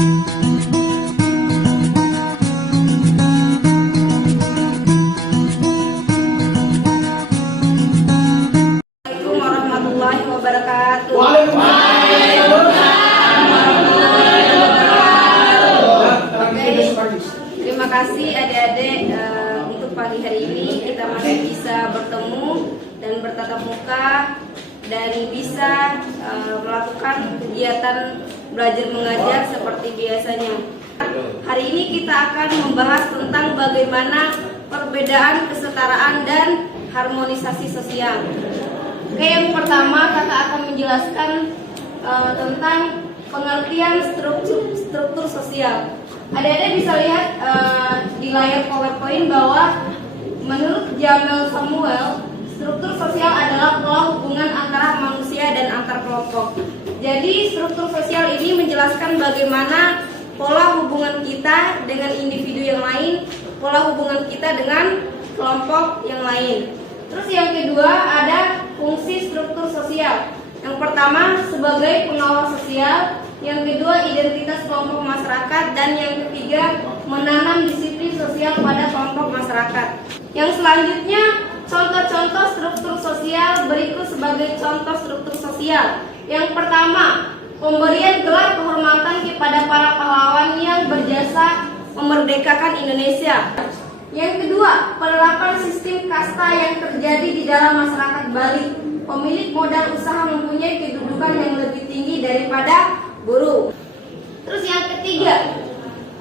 Assalamualaikum warahmatullahi wabarakatuh. Terima kasih adik-adik, untuk pagi hari ini kita masih bisa bertemu dan bertatap muka dan bisa melakukan kegiatan belajar mengajar seperti biasanya. Hari ini kita akan membahas tentang bagaimana perbedaan kesetaraan dan harmonisasi sosial. Oke, yang pertama kakak akan menjelaskan tentang pengertian struktur sosial. Adik-adik bisa lihat di layar PowerPoint bahwa menurut Jamel Samuel, struktur sosial adalah pola hubungan antara manusia dan antar kelompok. Jadi struktur sosial ini menjelaskan bagaimana pola hubungan kita dengan individu yang lain, pola hubungan kita dengan kelompok yang lain. Terus yang kedua ada fungsi struktur sosial. Yang pertama sebagai pengawal sosial, yang kedua identitas kelompok masyarakat, dan yang ketiga menanam disiplin sosial pada kelompok masyarakat. Yang selanjutnya contoh-contoh struktur sosial berikut sebagai contoh struktur sosial. Yang pertama, pemberian gelar kehormatan kepada para pahlawan yang berjasa memerdekakan Indonesia. Yang kedua, penerapan sistem kasta yang terjadi di dalam masyarakat Bali. Pemilik modal usaha mempunyai kedudukan yang lebih tinggi daripada buruh. Terus yang ketiga,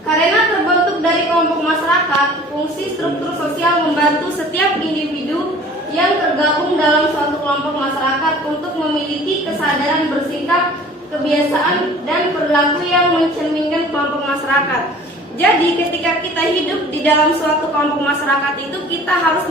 karena terbentuk dari kelompok masyarakat, fungsi struktur sosial membantu setiap individu yang tergabung dalam suatu kelompok masyarakat untuk memiliki kesadaran bersikap, kebiasaan, dan perilaku yang mencerminkan kelompok masyarakat. Jadi ketika kita hidup di dalam suatu kelompok masyarakat itu kita harus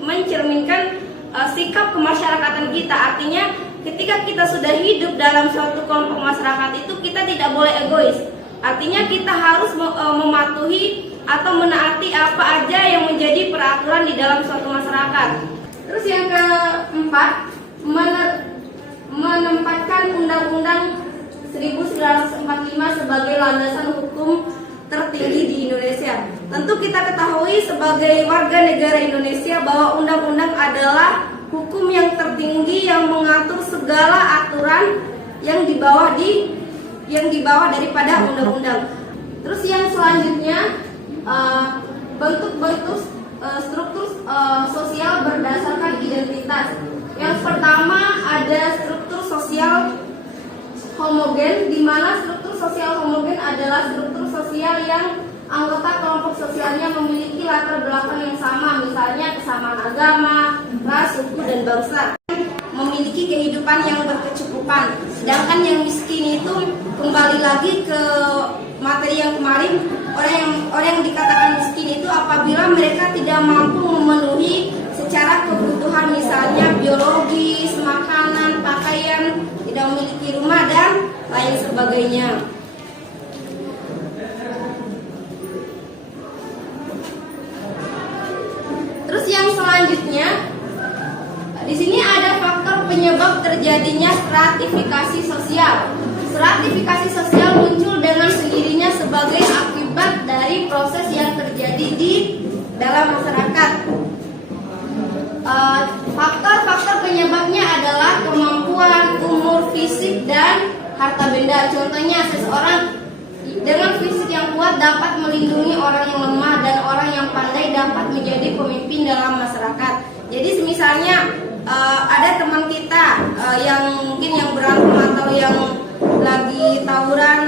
mencerminkan sikap kemasyarakatan kita. Artinya ketika kita sudah hidup dalam suatu kelompok masyarakat itu kita tidak boleh egois. Artinya kita harus mematuhi atau menaati apa aja yang menjadi peraturan di dalam suatu masyarakat. Terus yang keempat, menempatkan Undang-Undang 1945 sebagai landasan hukum tertinggi di Indonesia. Tentu kita ketahui sebagai warga negara Indonesia bahwa undang-undang adalah hukum yang tertinggi yang mengatur segala aturan yang dibawa daripada undang-undang. Terus yang selanjutnya bentuk-bentuk struktur sosial berdasarkan identitas. Yang pertama ada struktur sosial homogen, di mana struktur sosial homogen adalah struktur sosial yang anggota kelompok sosialnya memiliki latar belakang yang sama, misalnya kesamaan agama, ras, suku, dan bangsa, memiliki kehidupan yang berkecukupan. Sedangkan yang miskin itu kembali lagi ke materi yang kemarin, orang yang dikatakan miskin itu apabila mereka tidak mampu memenuhi secara kebutuhan, misalnya biologis, makanan, pakaian, tidak memiliki rumah, dan lain sebagainya. Terus yang selanjutnya, di sini ada faktor penyebab terjadinya stratifikasi sosial. Stratifikasi sosial muncul dengan sendirinya sebagai akibat dari proses yang terjadi di dalam masyarakat. Faktor-faktor penyebabnya adalah kemampuan, umur, fisik, dan harta benda. Contohnya, seseorang dengan fisik yang kuat dapat melindungi orang yang lemah, dan orang yang pandai dapat menjadi pemimpin dalam masyarakat. Jadi misalnya ada teman kita yang mungkin yang berantem atau yang lagi tawuran,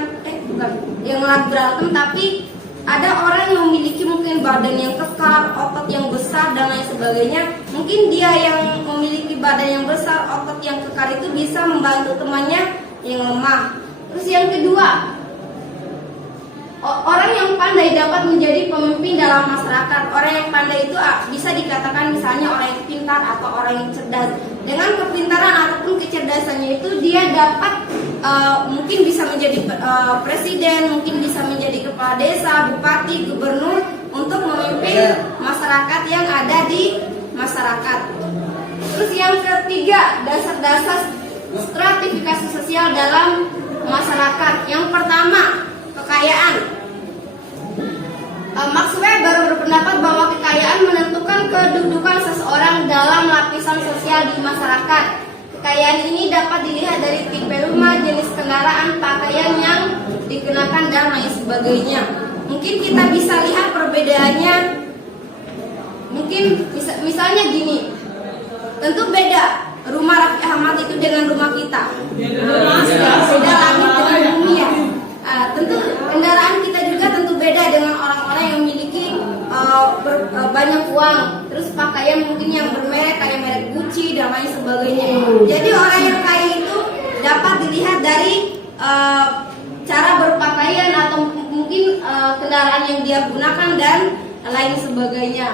yang lagi berantem, tapi ada orang yang memiliki mungkin badan yang kekar, otot yang besar, dan lain sebagainya. Mungkin dia yang memiliki badan yang besar, otot yang kekar itu bisa membantu temannya yang lemah. Terus yang kedua, orang yang pandai dapat menjadi pemimpin dalam masyarakat. Orang yang pandai itu bisa dikatakan misalnya orang yang pintar atau orang yang cerdas. Dengan kepintaran ataupun kecerdasannya itu dia dapat mungkin bisa menjadi presiden, mungkin bisa menjadi kepala desa, bupati, gubernur, untuk memimpin masyarakat yang ada di masyarakat. Terus yang ketiga, dasar-dasar stratifikasi sosial dalam masyarakat. Yang pertama, lapisan sosial di masyarakat. Kekayaan ini dapat dilihat dari tipe rumah, jenis kendaraan, pakaian yang dikenakan, dan lain sebagainya. Mungkin kita bisa lihat perbedaannya. Mungkin misalnya gini, tentu beda rumah Raffi Ahmad itu dengan rumah kita. Beda langit dengan bumi ya. Tentu kendaraan kita juga tentu beda dengan orang-orang yang memiliki banyak uang. Terus pakaian mungkin yang bermerek kayak merek Gucci dan lain sebagainya. Jadi orang yang kaya itu dapat dilihat dari cara berpakaian atau mungkin kendaraan yang dia gunakan dan lain sebagainya.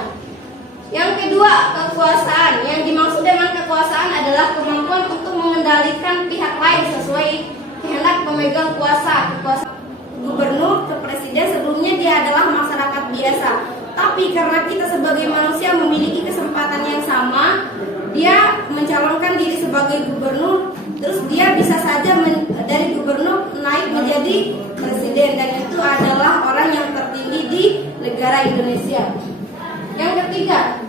Yang kedua, kekuasaan. Yang dimaksud dengan kekuasaan adalah kemampuan untuk mengendalikan pihak lain sesuai kehendak pemegang kuasa. Kekuasaan gubernur ke presiden sebelumnya dia adalah masyarakat biasa. Tapi karena kita sebagai manusia memiliki kesempatan yang sama, dia mencalonkan diri sebagai gubernur, terus dia bisa saja dari gubernur naik menjadi presiden, dan itu adalah orang yang tertinggi di negara Indonesia. Yang ketiga,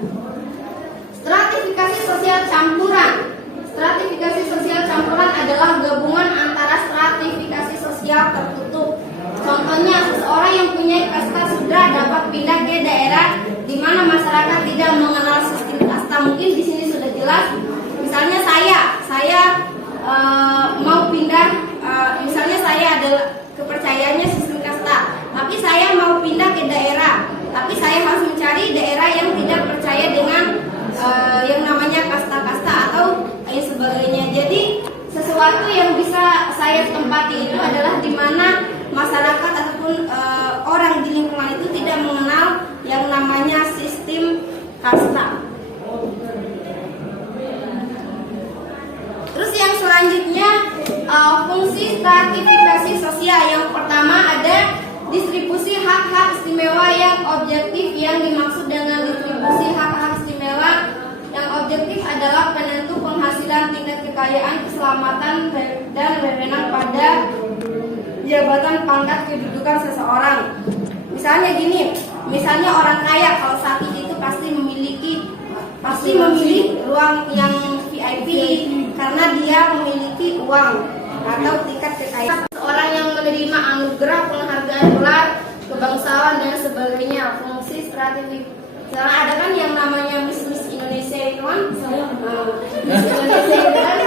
stratifikasi sosial campuran. Stratifikasi sosial campuran adalah gabungan antara stratifikasi sosial tertutup. Contohnya, seseorang yang punya kasta sudra dapat pindah ke daerah di mana masyarakat tidak mengenal sistem kasta. Mungkin di sini sudah jelas. Misalnya saya mau pindah, misalnya saya adalah kepercayaannya sistem kasta, tapi saya mau pindah ke daerah, tapi saya harus mencari daerah yang tidak percaya dengan yang namanya kasta-kasta atau lain sebagainya. Jadi sesuatu yang bisa saya tempati itu adalah di mana masyarakat ataupun orang di lingkungan itu tidak mengenal yang namanya sistem kasta. Terus yang selanjutnya, fungsi stratifikasi sosial. Yang pertama ada distribusi hak-hak istimewa yang objektif. Yang dimaksud dengan distribusi hak-hak istimewa yang objektif adalah penentu penghasilan, tingkat kekayaan, keselamatan, dan wewenang pada jabatan, pangkat, kedudukan seseorang. Misalnya gini, misalnya orang kaya kalau sakit itu pasti memilih ruang yang VIP karena dia memiliki uang atau tingkat kekayaan. Orang yang menerima anugerah, penghargaan gelar kebangsaan dan sebagainya. Fungsi strategis. Karena ada kan yang namanya Miss Indonesia itu kan, Miss Indonesia itu kan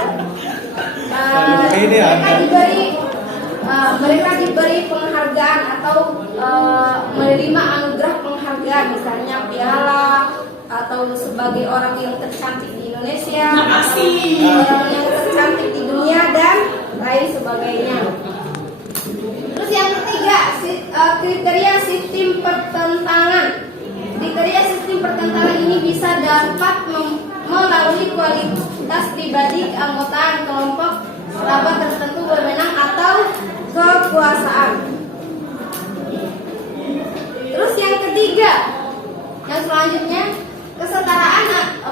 mereka diberi penghargaan atau menerima anugerah penghargaan, misalnya piala atau sebagai orang yang tercantik di Indonesia, orang yang tercantik di dunia dan lain sebagainya. Terus yang ketiga, kriteria sistem pertentangan. Kriteria sistem pertentangan ini bisa dapat melalui kualitas pribadi, keanggotaan kelompok, kerabat tertentu, wewenang atau kekuasaan. Terus yang ketiga, yang selanjutnya, kesetaraan.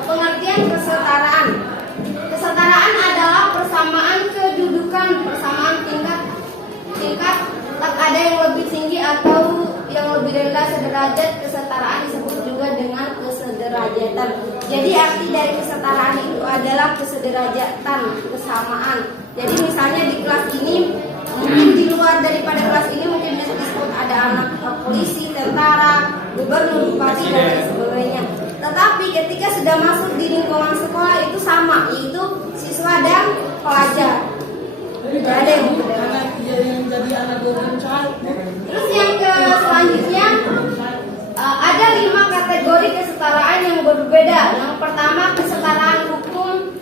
Pengertian kesetaraan. Kesetaraan adalah persamaan kedudukan, persamaan tingkat, tak ada yang lebih tinggi atau yang lebih rendah sederajat. Kesetaraan disebut juga dengan kesederajatan. Jadi arti dari kesetaraan itu adalah kesederajatan, kesamaan. Jadi misalnya di kelas ini, mungkin di luar daripada kelas ini mungkin disebut ada anak polisi, tentara, gubernur, bupati dan lain sebagainya. Tetapi ketika sudah masuk di lingkungan sekolah itu sama, yaitu siswa dan pelajar. Tidak ada yang berbeda. Terus yang selanjutnya, ada 5 kategori kesetaraan yang berbeda. Yang pertama, kesetaraan hukum,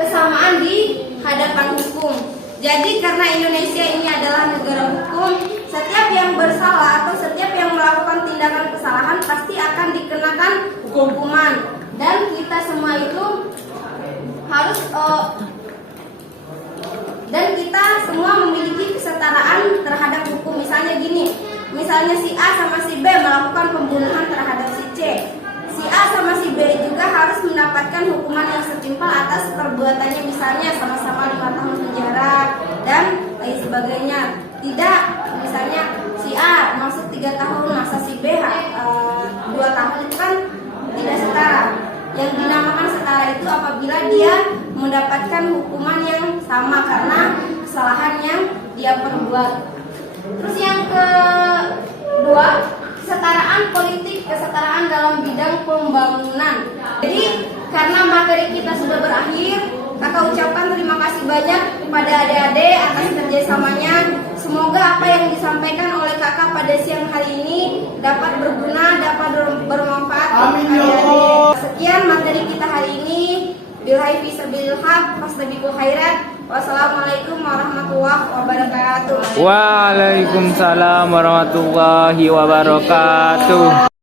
kesamaan di hadapan hukum. Jadi karena Indonesia ini adalah negara hukum, setiap yang bersalah atau setiap yang melakukan tindakan kesalahan pasti akan dikenakan hukuman. Dan kita semua itu harus dan kita semua memiliki kesetaraan terhadap hukum. Misalnya gini, misalnya si A sama si B melakukan pembunuhan terhadap si C, si A sama si B juga harus mendapatkan hukuman yang setimpal atas perbuatannya, misalnya sama-sama 5 tahun penjara dan lain sebagainya. Tidak, misalnya si A masuk 3 tahun, masa si B 2 tahun, itu kan tidak setara. Yang dinamakan setara itu apabila mendapatkan hukuman yang sama karena kesalahan yang dia perbuat. Terus yang kedua, kesetaraan politik, kesetaraan dalam bidang pembangunan. Jadi karena materi kita sudah berakhir, kakak ucapkan terima kasih banyak kepada adik-adik atas kerjasamanya. Semoga apa yang disampaikan oleh kakak pada siang hari ini dapat berguna, dapat bermanfaat untuk adik-adik. Sekian materi kita hari ini. Billahi fi sabilil haq, fastabiqul khairat. Wassalamualaikum warahmatullahi wabarakatuh. Waalaikumsalam warahmatullahi wabarakatuh.